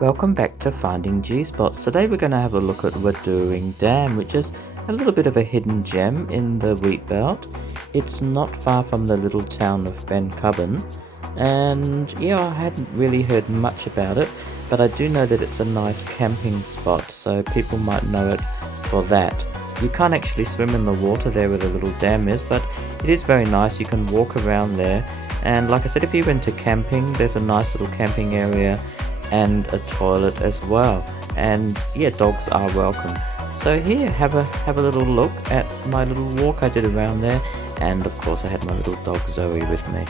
Welcome back to Finding G-Spots. Today we're going to have a look at Waddouring Dam, which is a little bit of a hidden gem in the Wheatbelt. It's not far from the little town of Bencubbin, and yeah, I hadn't really heard much about it, but I do know that it's a nice camping spot, so people might know it for that. You can't actually swim in the water there where the little dam is, but it is very nice. You can walk around there, and like I said, if you're into camping, there's a nice little camping area and a toilet as well, and yeah, dogs are welcome. So here, have a little look at my little walk I did around there, and of course I had my little dog Zoe with me.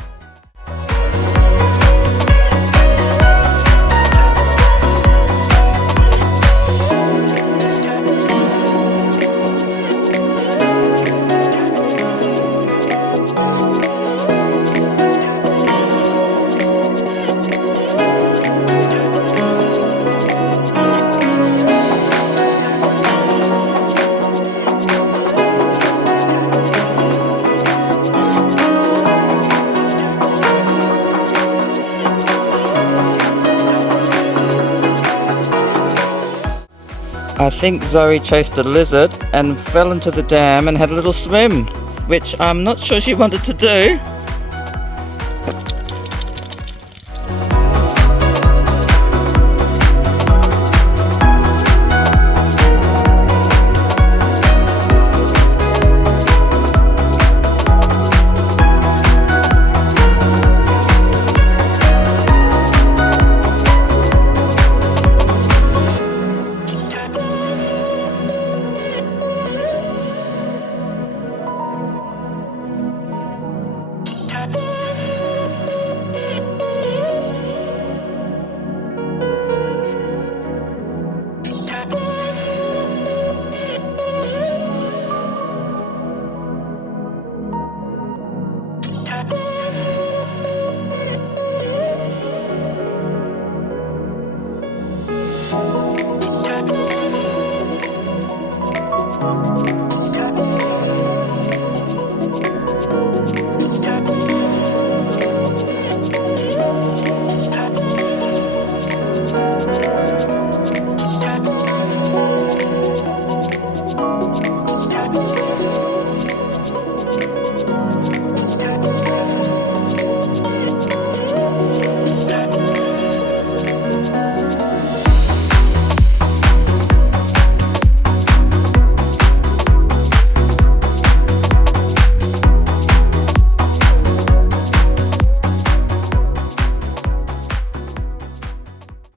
I think Zoe chased a lizard and fell into the dam and had a little swim, which I'm not sure she wanted to do.